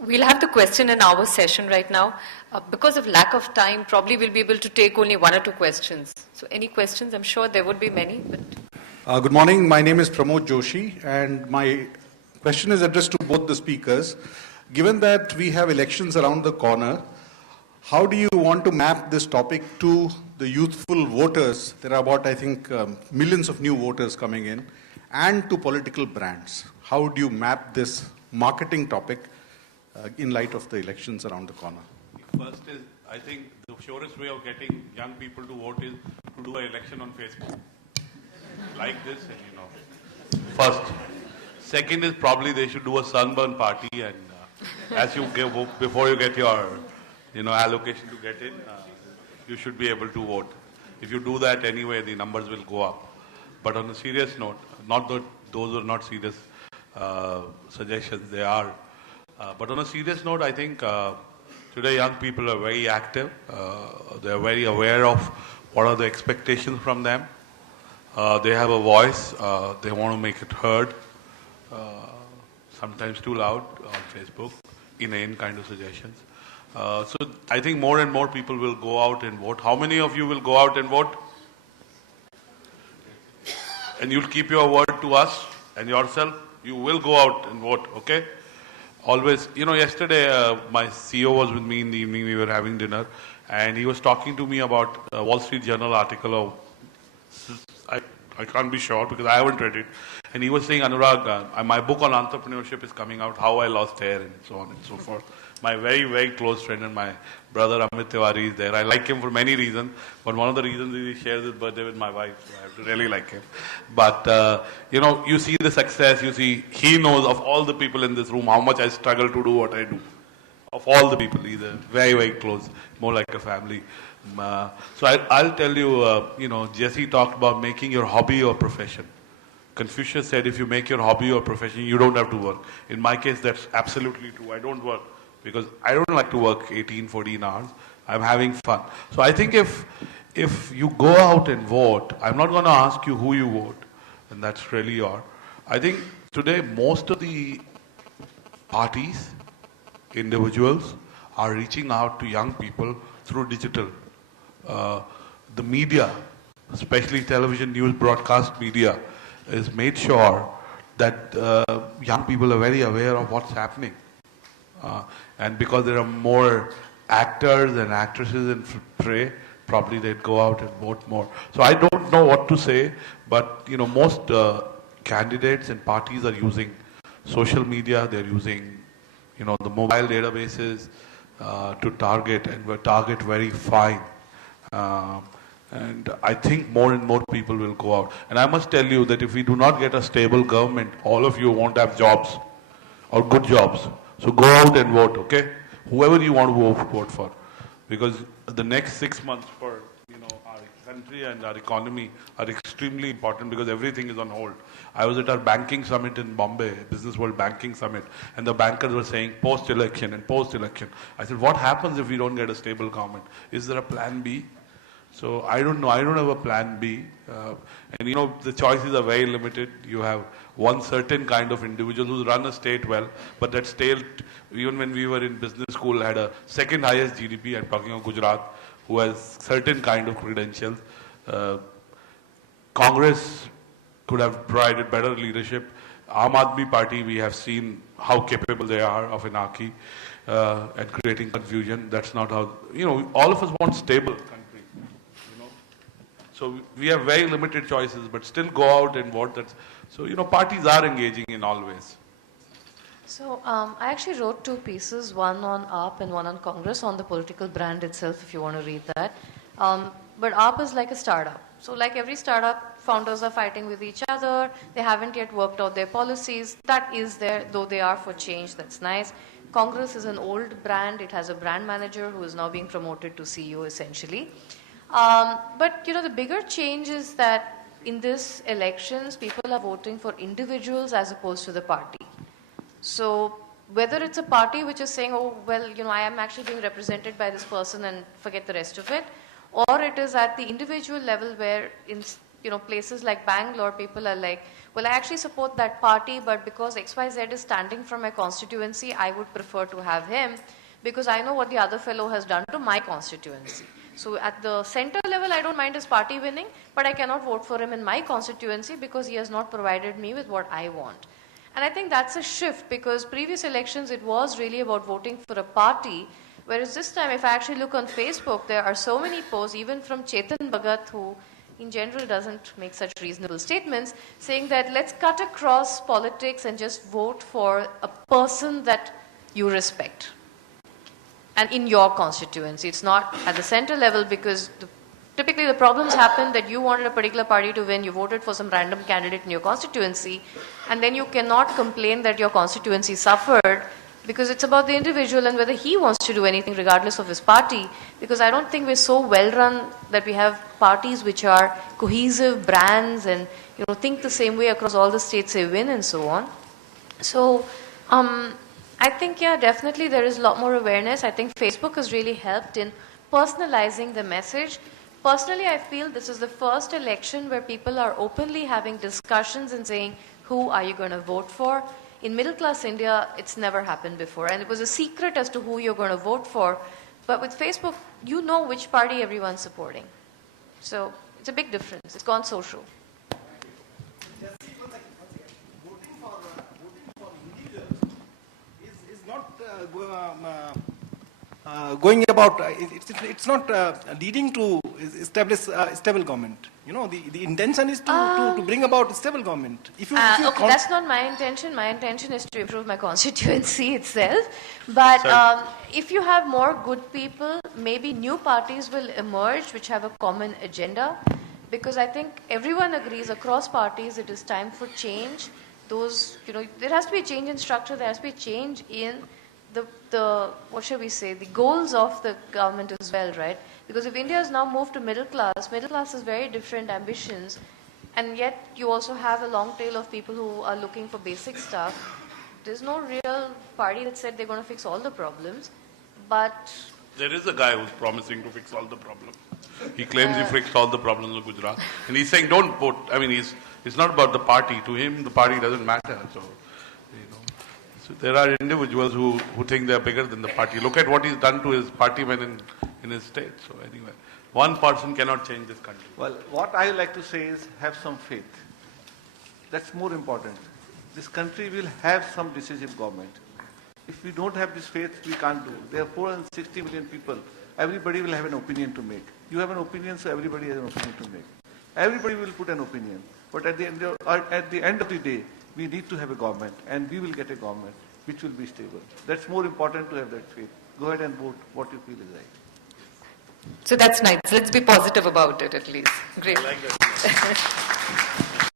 We'll have the question and hour session right now. Because of lack of time, probably we'll be able to take only one or two questions. So any questions? I'm sure there would be many. But good morning. My name is Pramod Joshi, and my question is addressed to both the speakers. Given that we have elections around the corner, how do you want to map this topic to the youthful voters? There are about, I think, millions of new voters coming in, and to political brands. How do you map this marketing topic in light of the elections around the corner? First is, I think the surest way of getting young people to vote is to do an election on Facebook. Like this, and First. Second is probably they should do a sunburn party, and as you give, before you get your allocation to get in, you should be able to vote. If you do that anyway, the numbers will go up. But on a serious note, not that those are not serious suggestions, they are. But on a serious note, I think today young people are very active. They are very aware of what are the expectations from them. They have a voice. They want to make it heard. Sometimes too loud on Facebook, inane kind of suggestions. So I think more and more people will go out and vote. How many of you will go out and vote? And you'll keep your word to us and yourself. You will go out and vote, okay? Always, yesterday my CEO was with me in the evening. We were having dinner, and he was talking to me about a Wall Street Journal article of, I can't be sure because I haven't read it. And he was saying, Anurag, my book on entrepreneurship is coming out, How I Lost Hair, and so on and so forth. My very, very close friend and my brother Amit Tiwari is there. I like him for many reasons, but one of the reasons is he shares his birthday with my wife, so I have to really like him. But, you see the success, he knows of all the people in this room how much I struggle to do what I do. Of all the people, he's very, very close, more like a family. So I'll tell you, Jesse talked about making your hobby your profession. Confucius said if you make your hobby your profession, you don't have to work. In my case, that's absolutely true. I don't work because I don't like to work 18, 14 hours. I'm having fun. So I think if you go out and vote, I'm not going to ask you who you vote, and that's really your. I think today most of the parties, individuals, are reaching out to young people through digital. The media, especially television, news, broadcast media, is made sure that young people are very aware of what's happening. And because there are more actors and actresses in fray, probably they'd go out and vote more. So I don't know what to say, but most candidates and parties are using social media. They're using the mobile databases to target, and we target very fine. And I think more and more people will go out. And I must tell you that if we do not get a stable government, all of you won't have jobs or good jobs. So go out and vote, okay? Whoever you want to vote for. Because the next 6 months for our country and our economy are extremely important because everything is on hold. I was at our banking summit in Bombay, Business World Banking Summit, and the bankers were saying post-election and post-election. I said, what happens if we don't get a stable government? Is there a plan B? So I don't know. I don't have a plan B. And the choices are very limited. You have one certain kind of individual who's run a state well, but that state, even when we were in business school, had a second highest GDP. I'm talking of Gujarat, who has certain kind of credentials. Congress could have provided better leadership. Aam Aadmi Party, we have seen how capable they are of anarchy and creating confusion. That's not how, all of us want stable country. So we have very limited choices, but still go out and vote. So, parties are engaging in all ways. So I actually wrote 2 pieces, one on AAP and one on Congress, on the political brand itself, if you want to read that. But AAP is like a startup. So like every startup, founders are fighting with each other. They haven't yet worked out their policies. That is there, though they are for change. That's nice. Congress is an old brand. It has a brand manager who is now being promoted to CEO, essentially. But the bigger change is that in this elections, people are voting for individuals as opposed to the party. So whether it's a party which is saying, oh, well, I am actually being represented by this person and forget the rest of it, or it is at the individual level where in places like Bangalore, people are like, well, I actually support that party, but because XYZ is standing for my constituency, I would prefer to have him because I know what the other fellow has done to my constituency. So at the center level, I don't mind his party winning, but I cannot vote for him in my constituency because he has not provided me with what I want. And I think that's a shift because previous elections, it was really about voting for a party, whereas this time, if I actually look on Facebook, there are so many posts, even from Chetan Bhagat, who in general doesn't make such reasonable statements, saying that let's cut across politics and just vote for a person that you respect. And in your constituency, it's not at the center level because typically the problems happen that you wanted a particular party to win, you voted for some random candidate in your constituency, and then you cannot complain that your constituency suffered because it's about the individual and whether he wants to do anything regardless of his party. Because I don't think we're so well run that we have parties which are cohesive brands and think the same way across all the states they win and so on. So I think, yeah, definitely there is a lot more awareness. I think Facebook has really helped in personalizing the message. Personally, I feel this is the first election where people are openly having discussions and saying, who are you going to vote for? In middle class India, it's never happened before. And it was a secret as to who you're going to vote for. But with Facebook, you know which party everyone's supporting. So it's a big difference. It's gone social. Going about, it's not leading to establish stable government. The intention is to bring about stable government. If you okay, that's not my intention. My intention is to improve my constituency itself. But if you have more good people, maybe new parties will emerge which have a common agenda. Because I think everyone agrees across parties it is time for change. There has to be a change in structure, there has to be a change in the what shall we say, the goals of the government as well, right? Because if India has now moved to middle class has very different ambitions, and yet you also have a long tail of people who are looking for basic stuff. There's no real party that said they're going to fix all the problems, but... There is a guy who's promising to fix all the problems. He claims he fixed all the problems of Gujarat. And he's saying, don't vote. I mean, it's not about the party. To him, the party doesn't matter. So there are individuals who think they're bigger than the party. Look at what he's done to his partymen in his state. So anyway, one person cannot change this country. Well, what I like to say is have some faith. That's more important. This country will have some decisive government. If we don't have this faith, we can't do. There are 460 million people. Everybody will have an opinion to make. You have an opinion, so everybody has an opinion to make. Everybody will put an opinion. But at the end of the day, we need to have a government, and we will get a government which will be stable. That's more important to have that faith. Go ahead and vote what you feel is right. So that's nice. Let's be positive about it at least. Great. I like that.